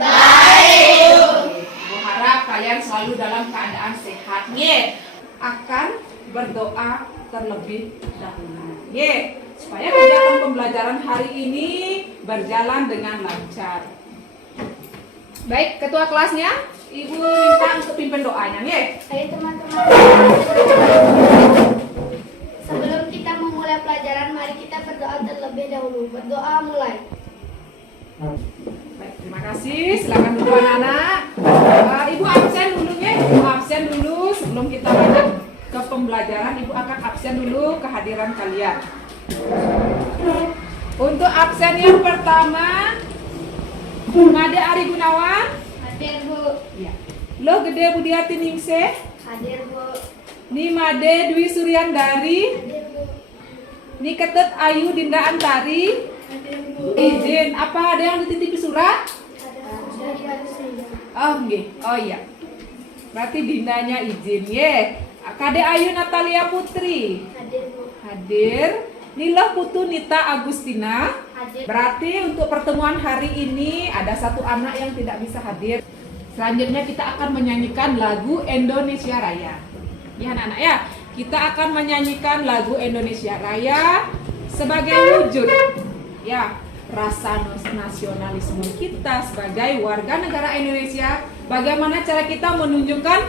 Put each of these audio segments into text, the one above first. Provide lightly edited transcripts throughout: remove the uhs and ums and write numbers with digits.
Baik. Ibu harap kalian selalu dalam keadaan sehat. Akan berdoa terlebih dahulu. Supaya kegiatan pembelajaran hari ini berjalan dengan lancar. Baik, ketua kelasnya, Ibu minta untuk pimpin doanya. Ayo teman-teman. Sebelum kita memulai pelajaran, mari kita berdoa terlebih dahulu. Berdoa mulai. Baik, terima kasih. Silakan duduk anak-anak. Ibu absen dulu Ibu absen dulu sebelum kita lanjut ke pembelajaran. Ibu akan absen dulu kehadiran kalian. Untuk absen yang pertama, Made Ari Gunawan. Hadir, Bu. Ya. Lo Gede Budiati Ningsih. Hadir, Bu. Ni Made Dwi Suryandari. Hadir, Bu. Ni Ketut Ayu Dinda Antari. Hadir, Bu. Izin, apa ada yang dititipi surat? Sudah dibaca. Oh, nggih. Oh iya. Berarti Dindanya izin, Kade Ayu Natalia Putri. Hadir, Bu. Hadir. Nila Putu Nita Agustina. Hadir. Berarti untuk pertemuan hari ini ada satu anak yang tidak bisa hadir. Selanjutnya kita akan menyanyikan lagu Indonesia Raya. Ya anak-anak ya, kita akan menyanyikan lagu Indonesia Raya sebagai wujud ya rasa nasionalisme kita sebagai warga negara Indonesia. Bagaimana cara kita menunjukkan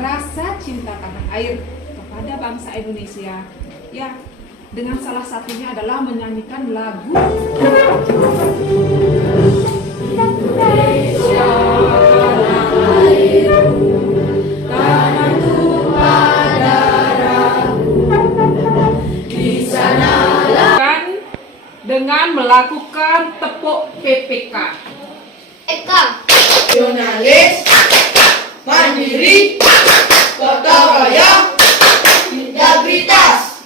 rasa cinta tanah air kepada bangsa Indonesia? Ya, dengan salah satunya adalah menyanyikan lagu Indonesia tanah airku, tanah tumpah darahku, di sanalah dengan melakukan tepuk PPK. Eka. Nasionalis, mandiri, gotong royong, integritas.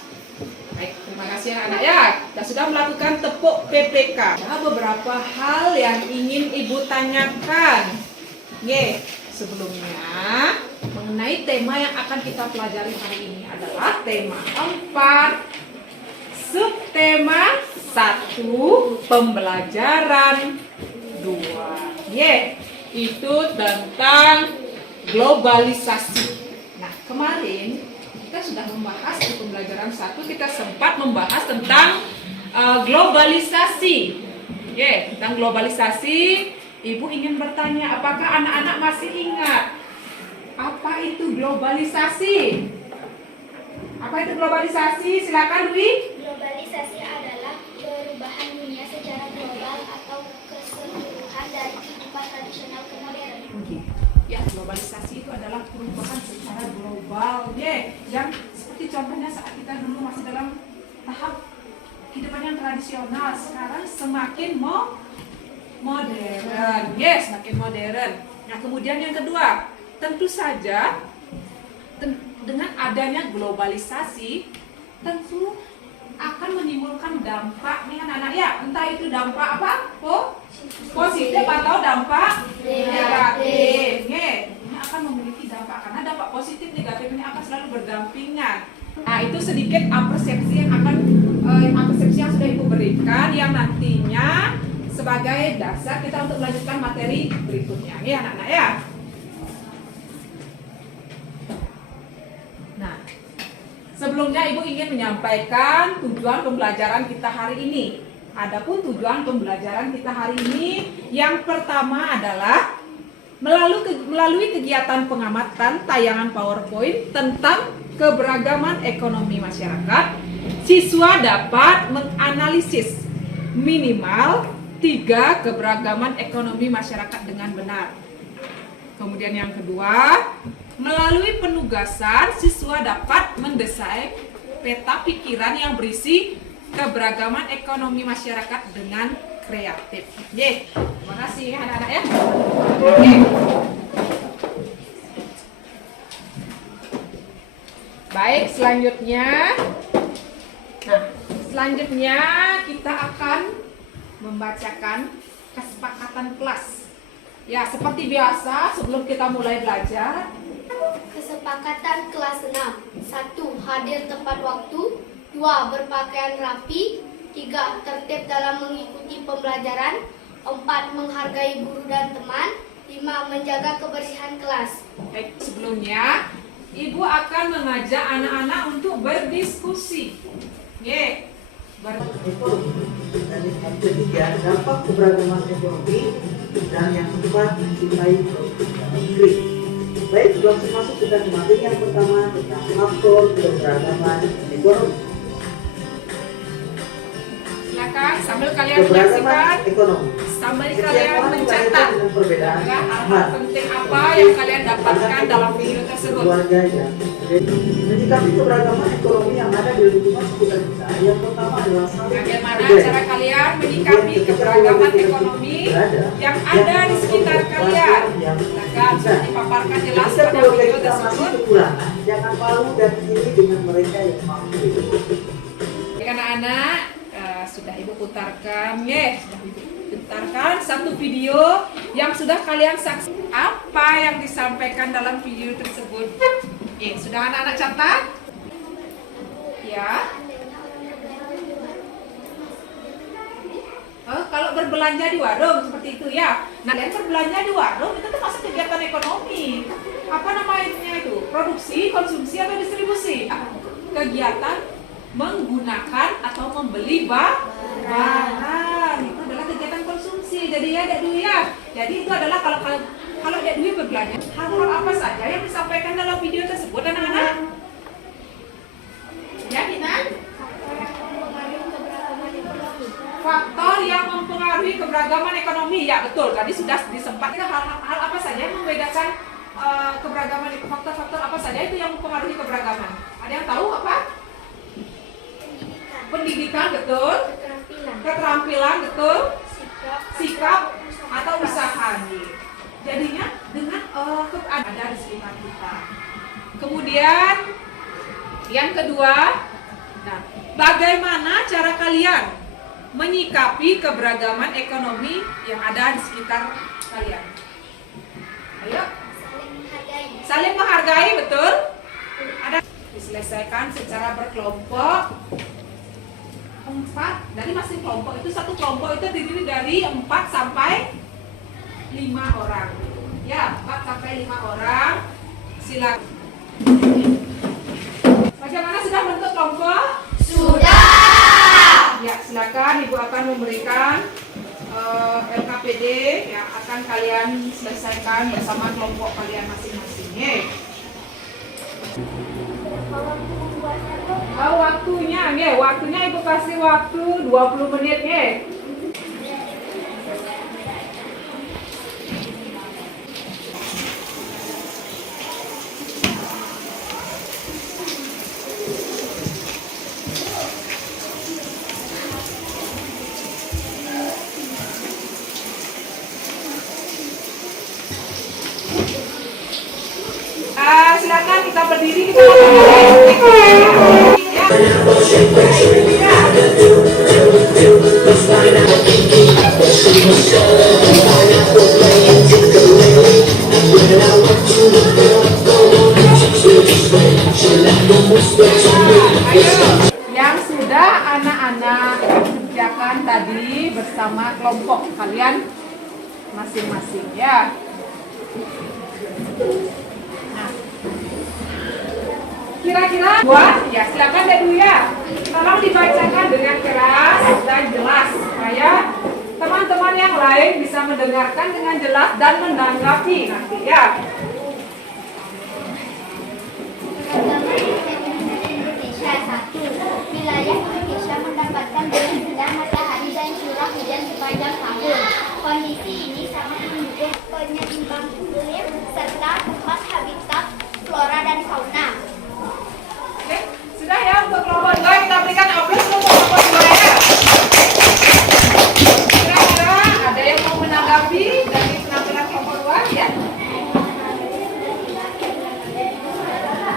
Baik, terima kasih anak-anak ya. Kita sudah melakukan tepuk PPK. Ada beberapa hal yang ingin Ibu tanyakan. Sebelumnya mengenai tema yang akan kita pelajari hari ini adalah tema 4, subtema 1, pembelajaran 2. Itu tentang globalisasi. Nah, kemarin kita sudah membahas di pembelajaran 1, kita sempat membahas tentang globalisasi. Tentang globalisasi, Ibu ingin bertanya, apakah anak-anak masih ingat apa itu globalisasi? Apa itu globalisasi? Silakan Dwi. Globalisasi adalah perubahan dunia secara global atau keseluruhan dari kehidupan tradisional ke modern. Ya, globalisasi itu adalah perubahan secara global, yang seperti contohnya saat kita dulu masih dalam tahap kehidupan yang tradisional, sekarang semakin modern, semakin modern. Nah, kemudian yang kedua, tentu saja dengan adanya globalisasi tentu akan menimbulkan dampak nih anak-anak ya, entah itu dampak apa? Positif atau dampak negatif. Ini akan memiliki dampak, karena dampak positif negatif ini akan selalu berdampingan. Nah, itu sedikit persepsi yang akan persepsi yang sudah Ibu berikan yang nantinya sebagai dasar kita untuk melanjutkan materi berikutnya. Anak-anak ya. Nah, sebelumnya Ibu ingin menyampaikan tujuan pembelajaran kita hari ini. Adapun tujuan pembelajaran kita hari ini, yang pertama adalah melalui kegiatan pengamatan tayangan PowerPoint tentang keberagaman ekonomi masyarakat, siswa dapat menganalisis minimal 3 keberagaman ekonomi masyarakat dengan benar. Kemudian yang kedua, melalui penugasan, siswa dapat mendesain peta pikiran yang berisi keberagaman ekonomi masyarakat dengan kreatif. Terima kasih anak-anak ya. Baik, selanjutnya. Nah, selanjutnya kita akan membacakan kesepakatan kelas. Ya, seperti biasa sebelum kita mulai belajar. Kesepakatan kelas 6. 1. Hadir tepat waktu. 2. Berpakaian rapi. 3. Tertib dalam mengikuti pembelajaran. 4. Menghargai guru dan teman. 5. Menjaga kebersihan kelas. Baik, sebelumnya Ibu akan mengajak anak-anak untuk berdiskusi. Ye. Ekonomi. Dan yang ketiga, dampak keberagaman ekonomi. Dan yang keempat, mencintai produk dalam negeri. Baik, langsung masuk kita ke materi yang pertama tentang faktor keberagaman ekonomi. Silakan sambil kalian Keberagaman menyaksikan, ekonomi. sambil Setiap kalian orang mencatat dilahirkan dengan perbedaan ya, hal pemahaman, penting apa yang kalian dapatkan dalam video tersebut. keluarga ya. Jadi, menyikapi keberagaman ekonomi yang ada di lingkungan sekitar kita. Yang pertama adalah saling Bagaimana menghargai. cara kalian menyikapi keberagaman ekonomi yang ada di sekitar kalian? Silakan sudah dipaparkan jelas Ketika pada keluarga video kita masih tersebut. kekurangan, jangan malu dan iri dengan mereka yang mampu. Baik, anak-anak, sudah Ibu putarkan, sudah Ibu putarkan satu video yang sudah kalian saksikan. Apa yang disampaikan dalam video tersebut? Sudah anak-anak catat? Ya. Kalau berbelanja di warung seperti itu ya. Nah, kalian berbelanja di warung itu termasuk kegiatan ekonomi. Apa namanya itu? Produksi, konsumsi atau distribusi? Kegiatan menggunakan atau membeli barang. Itu adalah kegiatan konsumsi. Jadi ya, Dek Dwi ya. Jadi itu adalah kalau Dek Dwi berbelanja, hal-hal apa saja yang disampaikan dalam video tersebut, anak-anak? Ya, Dina? Faktor yang mempengaruhi keberagaman ekonomi. Ya, betul. Tadi sudah disempatkan hal apa saja yang membedakan keberagaman, faktor-faktor apa saja itu yang mempengaruhi keberagaman. Ada yang tahu apa? Pendidikan, betul. Keterampilan, betul. Sikap atau usaha. Jadinya dengan ada di sekitar kita. Kemudian yang kedua, nah, bagaimana cara kalian menyikapi keberagaman ekonomi yang ada di sekitar kalian? Ayo. Saling menghargai, betul. Ada diselesaikan secara berkelompok. 4 dari masing kelompok itu, satu kelompok itu terdiri dari 4 sampai 5 orang. Ya, 4 sampai 5 orang. Silakan. Bagaimana, sudah bentuk kelompok? Sudah. Ya, silakan Ibu akan memberikan LKPD yang akan kalian selesaikan bersama kelompok kalian masing-masing. Waktunya Ibu kasih waktu 20 menit ya. Silakan kita berdiri, kita yang sudah anak-anak kerjakan tadi bersama kelompok kalian masing-masing ya. Nah, kira-kira ya, silakan Dek Dwi ya. Tolong dibacakan dengan keras dan jelas supaya teman-teman yang lain bisa mendengarkan dengan jelas dan menanggapi nanti ya. Indonesia 1. Wilayah Indonesia mendapatkan benda matahari dan curah hujan sepanjang tahun. Kondisi ini sangat mendukung penyeimbang iklim serta tempat habitat flora dan fauna. Oke, sudah ya untuk kelompok 2 kita berikan aplaus untuk kelompok 2 ya. Kira-kira ada yang mau menanggapi dari penampilan kelompok 2 ya?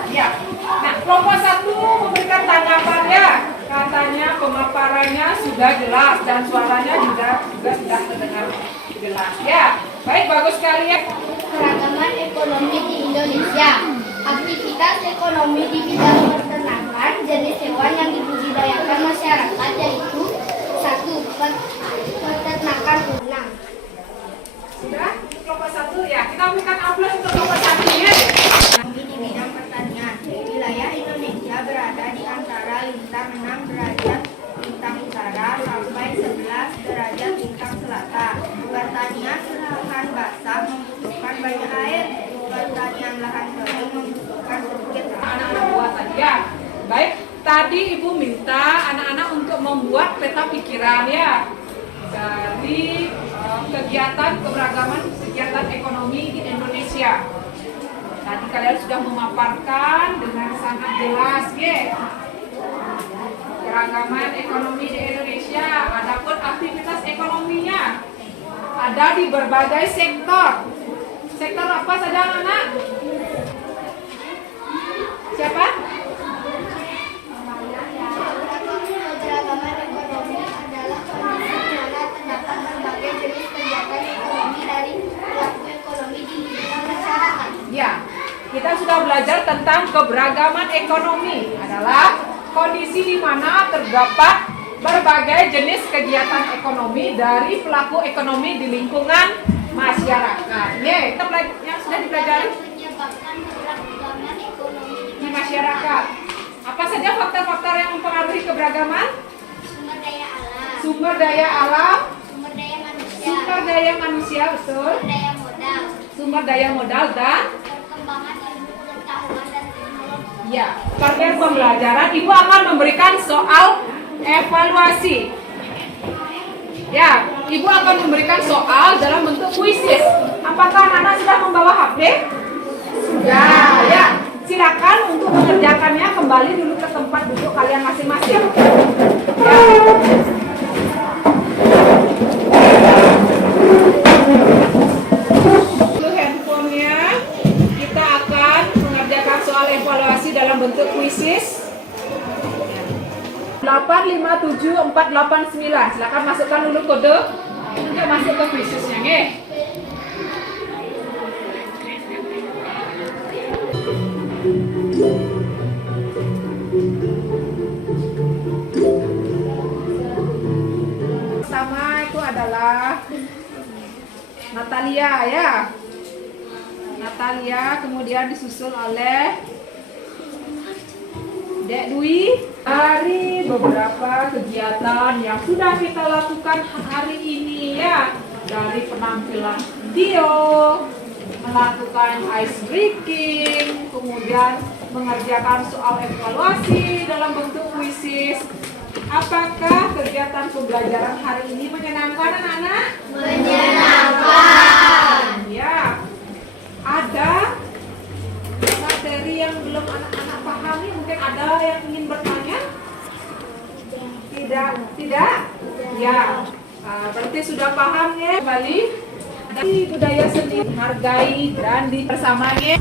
Ya. Nah, kelompok 1 memberikan tanggapannya. Katanya pemaparannya sudah jelas dan suaranya juga sudah terdengar jelas ya. Baik, bagus sekali ya. Keragaman ekonomi di Indonesia. Aktivitas ekonomi di bidang peternakan jenis hewan yang dibudidayakan masyarakat yaitu 1. Peternakan berenang, kita berikan aplaus untuk nomor 1 ya. Di bidang pertanian, wilayah Indonesia berada di antara lintang 6 derajat lintang utara sampai 11 derajat lintang selatan. Pertanian lahan basah membutuhkan banyak air. Pertanian lahan kering membutuhkan sedikit air. Anak-anak buat tadi ya. Baik, tadi Ibu minta anak-anak untuk membuat peta pikiran ya dari kegiatan keberagaman kegiatan ekonomi di Indonesia. Tadi kalian sudah memaparkan dengan sangat jelas ya. Keragaman ekonomi di Indonesia, adapun aktivitas ekonominya ada di berbagai sektor. Sektor apa saja anak-anak? Siapa? Keberagaman ekonomi adalah kondisi di mana terdapat berbagai jenis kegiatan ekonomi dari pelaku ekonomi di lingkungan masyarakat. Ya, kita sudah belajar tentang keberagaman ekonomi adalah kondisi di mana terdapat berbagai jenis kegiatan ekonomi dari pelaku ekonomi di lingkungan masyarakat. Ya, kita yang sudah dipelajari Menyebabkan keberagaman ekonomi di masyarakat. Apa saja faktor-faktor yang mempengaruhi keberagaman? sumber daya alam, Sumber daya alam, sumber daya manusia, sumber daya manusia, betul. sumber daya modal, Sumber daya modal dan perkembangan ilmu pengetahuan dan teknologi. ya, pada pembelajaran Ibu akan memberikan soal evaluasi. Ya, Ibu akan memberikan soal dalam bentuk kuisis. Apakah anak-anak sudah membawa HP? Sudah, ya. Silakan untuk mengerjakannya kembali dulu ke tempat duduk kalian masing-masing. Ya. Dulu handphonenya, kita akan mengerjakan soal evaluasi dalam bentuk kuisis. 857489. Silakan masukkan dulu kode untuk masuk ke kuisisnya, nggih. Pertama itu adalah Natalia ya. Natalia kemudian disusul oleh Dek Dwi. Dari beberapa kegiatan yang sudah kita lakukan hari ini ya, dari penampilan video, melakukan ice breaking, kemudian mengerjakan soal evaluasi dalam bentuk kuisis. Apakah kegiatan pembelajaran hari ini menyenangkan anak-anak? Menyenangkan. Ya. Ada materi yang belum anak-anak pahami, mungkin ada yang ingin bertanya? Tidak? Ya. Berarti sudah paham ya. Kembali dari budaya seni hargai dan dipersamanya.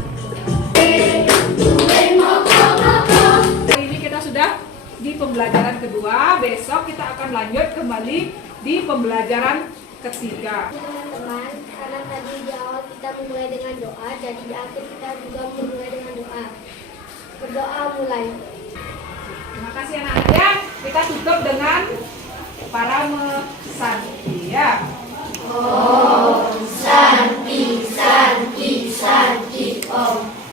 Hari ini kita sudah di pembelajaran kedua, besok kita akan lanjut kembali di pembelajaran ketiga. Teman-teman, karena tadi di awal kita memulai dengan doa, jadi di akhir kita juga memulai dengan doa. Berdoa mulai. Terima kasih anak-anak ya. Kita tutup dengan para mesanti ya.